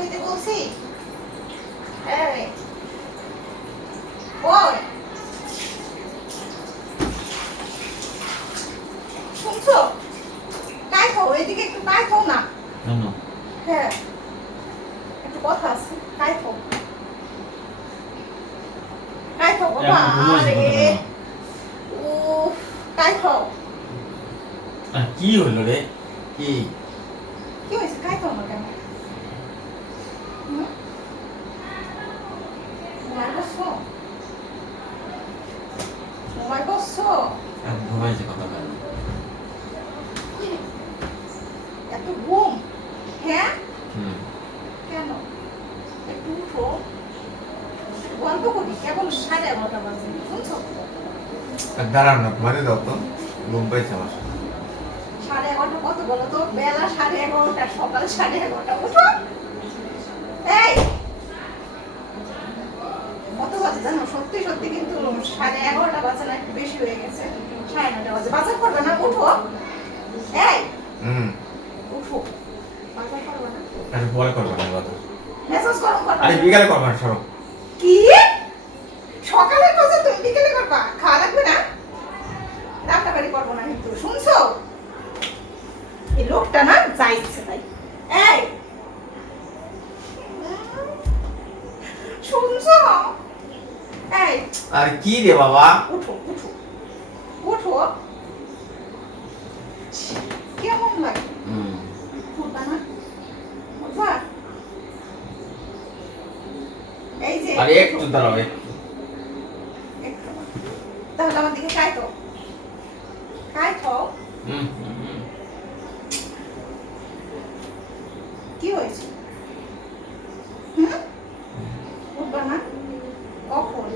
হইতে বলছি? এই ওই শুনছো? কায় খাও, এদিকে একটু কায় খাও না। হ্যাঁ, একটু কথা আছে, কায় খাও। কায় খাও বাবা। আরে উফ, কায় খাও। কি হলো রে? কি কি হয়েছে? কায় খাও না কেন? ঘুমাই বসছো? ঘুমাই বসছো? ঘুমাইছে কথা বলে এত ঘুম? হ্যাঁ, কেন? একটু উঠো, গল্প করি। কেবল 11:30 বাজে, শুনছো? দাঁড়ান না, ঘুমাতে দাও তো, ঘুম পাইছে আমার। 11:30 কত বলো তো? বেলা 11:30, সকাল 11:30। উঠো। এই কত বাজে জানো? সত্যি সত্যি কিন্তু 11:30 বাজে না, একটু বেশি হয়ে গেছে। 9:30 বাজে। বাজার করবে না? উঠো। এই উঠো, বাজার করবে না? আরে পরে করবো না কথা। মেসেজ গরম করবে আরে না? বিকালে করবো না, সরো। কি সকালের কথা তুমি বিকেলে করবা? খাওয়া লাগবে না? রান্নাবাড়ি করবো না কিন্তু, শুনছো? এই লোকটা না যা ইচ্ছে তাই। এই শুনছো? এই আরে কি রে বাবা? উঠো উঠো উঠো। কেমন লাগে? উঠবা না? উঠবা? এই যে আরে একটু দাঁড়াও, একটু। একটু। তাহলে আমার দিকে কায় তো, কায় তো। কি হয়েছে? উঠবা না? কখন?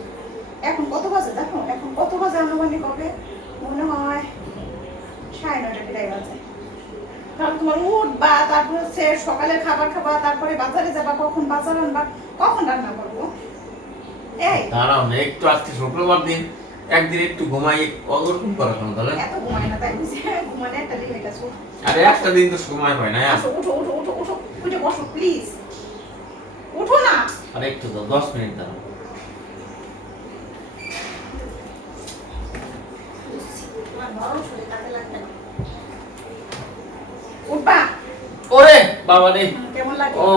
এখন কত বাজে দেখো? এখন কত বাজে আনুমানিক হবে? মনে হয় 9:30 প্রায় বাজে। তাহলে তোমার উঠবা, তারপর হচ্ছে সকালের খাবার খাবা, তারপরে বাজারে যাবা, কখন বাজার আনবা, কখন রান্না করবো? এই দাঁড়াও না একটু, আজকে শুক্রবার দিন, একদিন একটু ঘুমাই, ওরকম করা কেন তাহলে? এত ঘুমাই না তাই বুঝি? ঘুমানে একটা লিমিট আছে। আরে একটা দিন তো সময় হয় না। আসো, উঠো উঠো উঠো উঠো, উঠে বসো প্লিজ। উঠো না। আরে একটু দাও, 10 মিনিট দাঁড়াও। তোমার নরম শরীর কাজে লাগবে না। উঠবা? ওরে বাবা রে, কেমন লাগে? ও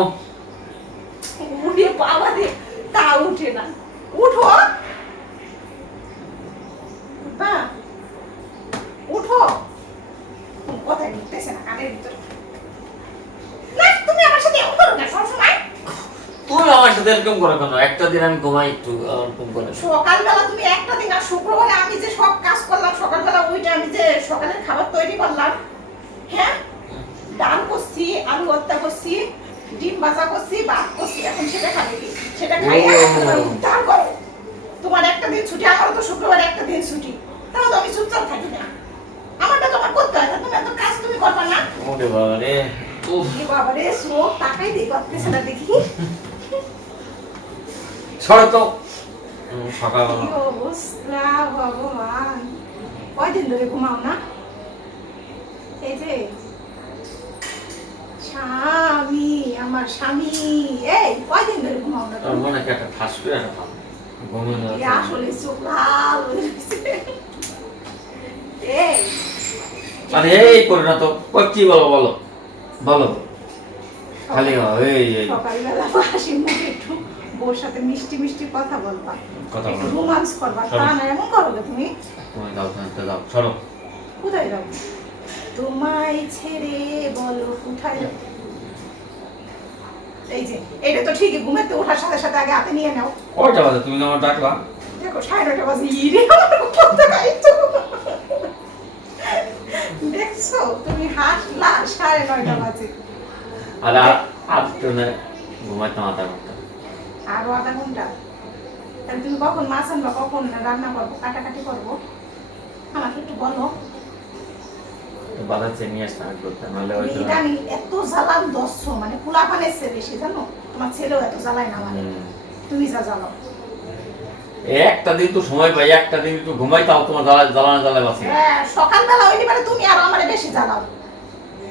উঠে বাবা রে, তা উঠে না। উঠো। উঠবা? উঠো। কথাই ঢুকতেছে না কানের ভিতরে। না, তুমি আমার সাথে এমন করো না সবসময়। তুমি আমার সাথে এরকম করো কেন? একটা দিন আমি ঘুমাই একটু, এরকম করে। সকালবেলা তুমি একটা দিন, আর শুক্রবারে আমি যে সব কাজ করলাম সকালবেলা, ওইটা আমি যে সকালের খাবার তৈরি করলাম, হ্যাঁ, ডাল করছি, আলু ভর্তা করছি, ডিম ভাজা করছি, ভাত করছি, এখন সেটা খাবে কি? সেটা খাই ডাল করো। তোমার একটা দিন ছুটি, আমারও তো শুক্রবারে একটা দিন ছুটি। তাও তো আমি চুপচাপ থাকি না। আমারটা তোমার করতে হয়, তুমি এত কাজ তুমি করবা না? ওরে বাবা রে, উফ। এ বাবা রে, চোখ তাকাই দিয়ে করতেছে না দেখি। ছড়ো তো। সকালবেলা কি অবস্থা ভগবান! কয়দিন ধরে ঘুমাও না? এই যে স্বামী, আমার স্বামী, এই কয়দিন ধরে ঘুমাও না তোর তুমি? মনে কি একটা ঠাস করে একটা ভাব ঘুমিয়ে এই যাচ্ছে। আসলে চোখ লাল হয়ে গেছে। এই আরে এই করে না তো, ও কি বলো বলো বলো, খালি এই সকালবেলা হাসি মুখে একটু বউর সাথে মিষ্টি মিষ্টি কথা বলবা, কথা একটু বলো। রোমান্স করবা, সরো। তা না এমন করো না তুমি। তুমি দাও দাও, সরো। কোথায় যাবো? তোমায় ছেড়ে বলো কোথায় যাবো? এই যে এটা তো ঠিকই, ঘুমাতে ওঠার সাথে সাথে আগে হাতে নিয়ে নাও। কয়টা বাজে তুমি আমার ডাকলা? দেখো 9:30 বাজে। ইরে আমার কথা গাইছো। দেখছো তুমি হাসলা, 9:30 বাজে। আরে আর তো না, ঘুমাইতাম আধা ঘন্টা। আরো আধা ঘন্টা? তাহলে তুমি কখন মাছ আনবা, কখন রান্না করবো, কাটাকাটি করবো, আমাকে একটু বলো। তো বাজার চেয়ে নিয়ে আসতাম একটু, নাহলে ওই তো। ইদানিং এত জ্বালান দস্য, মানে পোলাপানের চেয়ে বেশি জানো। তোমার ছেলেও এত জ্বালায় না, মানে তুমি যা জ্বালাও। একটা দিন তো সময় পাই, একটা দিন একটু ঘুমাইতাম, তোমার জ্বালায় বাঁচি। হ্যাঁ, সকালবেলা হইলে মানে তুমি আর আমারে বেশি জ্বালাও।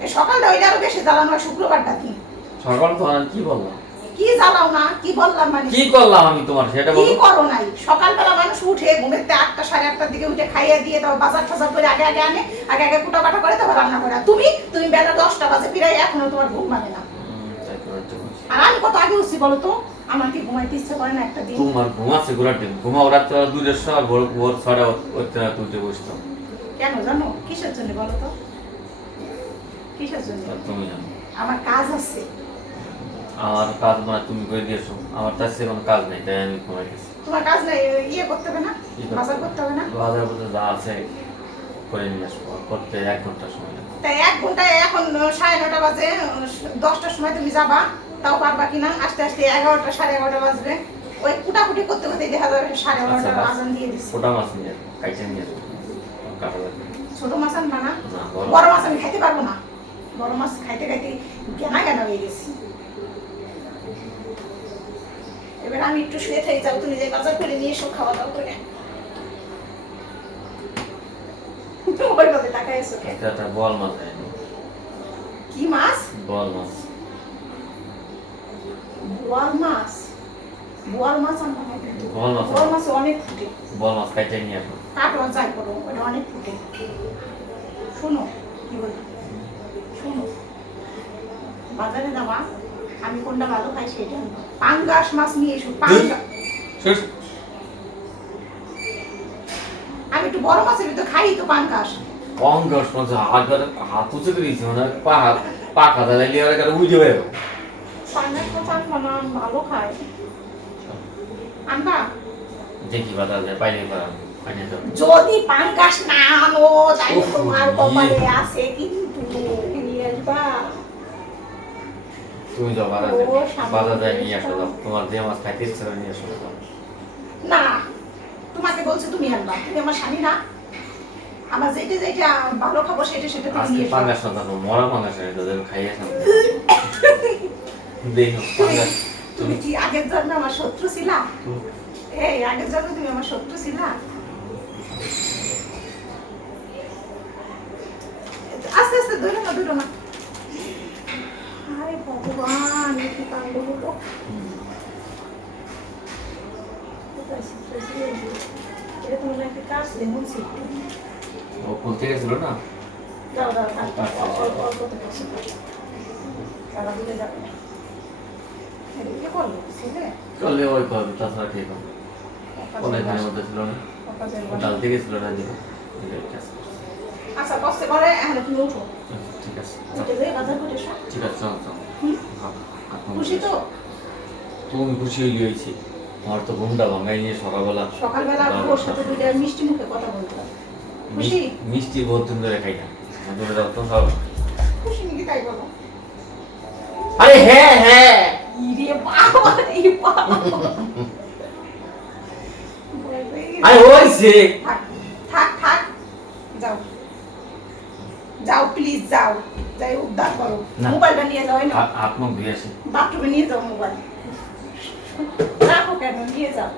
এই সকালটা হইলে আরো বেশি জ্বালানো হয়, শুক্রবারটা দিন। সকাল তো আর কি বললাম? কি জ্বালাও না, কি বললাম মানে? কি করলাম আমি তোমার সেটা কি বলো। করো নাই? সকালবেলা মানুষ উঠে ঘুমের থেকে 8টা 8:30টার দিকে উঠে খাইয়ে দিয়ে দাও, বাজার টাজার করে আগে আগে আনে, আগে আগে কুটা কাটা করে তারপর রান্না করে। আর তুমি বেলা 10টা বাজে প্রায় এখনো তোমার ঘুম ভাঙে না। তাই করে তো বলছি। আর আমি কত আগে উঠছি বলো তো? আমার কি ঘুমাইতে ইচ্ছে করে না একটা দিন? তোমার ঘুমাচ্ছে ঘোরার দিন ঘুমাও রাত্রে 2টার সময় ভোর 6টা উঠতে না তুলতে বসতাম। কেন জানো? কিসের জন্য বলো তো? কিসের জন্য? আর তুমি জানো আমার কাজ আছে। আমার কাজ মানে তুমি করে দিয়েছো, আমার তার সে কোনো কাজ নেই, তাই আমি ঘুমাইতেছি। তোমার কাজ নাই, ইয়ে করতে হবে না? কি করতে বাজার হবে? করতে হবে না? বাজার মধ্যে যা আছে করে নিয়ে আসবো, আর করতে 1 ঘন্টা সময় লাগে। তাই 1 ঘন্টায় এখন 9:30 বাজে, 10টার সময় তুমি যাবা, তাও পারবা কিনা? আস্তে আস্তে 11টা 11:30 বাজবে। ওই কুটাকুটি করতে করতে দেখা যাবে 11:30 আজান দিয়ে দিচ্ছে। ছোটা মাছ নিয়ে আসবো, কাইটে নিয়ে আসবো, কাটা লাগবে ছোট মাছ আনবা না? না, বড় বড় মাছ আমি খাইতে পারবো না। বড় মাছ খাইতে খাইতে গেনা গেনা হয়ে গেছি। এবার আমি একটু শুয়ে থাকি, যাও তুমি যে বাজার করে নিয়ে এসো, খাওয়া দাওয়া করে। ওই ভাবে তাকায় এসো কে? একটা বল মাছ আনি। কি মাছ? বল মাছ। বোয়াল মাছ? বোয়াল মাছ আনবা না কিন্তু। বোয়াল মাছ বোয়াল মাছে অনেক ফুটে। বল মাছ কাইটে নিয়ে আসবো। কাটো আর যাই করো, ওটা অনেক ফুটে। শোনো কি বলি, শোনো, বাজারে যাবা, আমি কোনটা ভালো খাই সেটা আনবা। পাঙ্গাস মাছ নিয়ে এসো। শেষ। আমি একটু বড় মাছের ভিতর খাই তো পাঙ্গাস। অঙ্গস মাছ হাত উঁচু করে দিয়েছি, মানে পাখা দাঁড়াই লিয়ে আর উঠে হয়ে গেল। পাঙ্গাস মাছ আনবা না, আমি ভালো খাই। আনবা? দেখি বাজার যায় পাইলে পারাম আনিয়ে দেবো। যদি পাঙ্গাস না আনো, তাই উফ, তোমার ইয়ে। কপালে আছে কিন্তু নিয়ে আসবা। তুমি যাও বাজার ও, যায়, সামনে বাজার যায় নিয়ে দিয়ে আসো, যাও। তোমার যে মাছ খাইতে ইচ্ছে করে নিয়ে আসো যাও। না, তোমাকে বলছি তুমি আনবা, তুমি আমার স্বামী না? আমার যেটা যেটা ভালো খাবো সেটা সেটা তুমি আজকে নিয়ে এসো। পাঙ্গাস না জানো, মরা পাঙ্গাস আনি তোদের খাইয়েছিলাম। দেখো পাঙ্গাস তুমি কি আগের জন্মে আমার শত্রু ছিলা? এই আগের জন্মে তুমি আমার শত্রু ছিলা? আস্তে আস্তে ধরো না, ধরো না। আরে ভগবান, এ কি কাণ্ড হলো? এটা তোমার একটা কাজ লেমন ছিল। ও খুলতে গেছিল না। দাও দাও, থাক, অল্প অল্প তো করছে। সারা দিলে যাবে না। এদিকে করলো ছেলে চলে ওই করবে, তাছাড়া ঠিক হবে। অনেক দিনের মধ্যে ছিল না, ডাল থেকে ছিল না দিল। আচ্ছা কষ্ট করে এখন তুমি উঠো, ঠিক আছে উঠে যাই বাজার করে এসো। ঠিক আছে, চল চল। খুশি তো? তুমি খুশি হয়ে গিয়েছি, আমার তো ঘুমটা ভাঙাই নিয়ে সকালবেলা সকালবেলা ওর সাথে দুইটা মিষ্টি মুখে কথা বলতাম। খুশি? মিষ্টি বহুত দিন ধরে খাই না, ধরে দাও তো খাও। খুশি নাকি তাই বলো? আরে হ্যাঁ হ্যাঁ, ইরে বাবা রে বাবা। আরে হইছে। থাক থাক থাক, যাও যাও প্লিজ, যাও, যাই উদ্ধার করো। না। মোবাইলটা নিয়ে যাও, এই নাও। হাত মুখ ধুয়ে আসি। বাথরুমে নিয়ে যাও মোবাইল। রাখো কেন, নিয়ে যাও।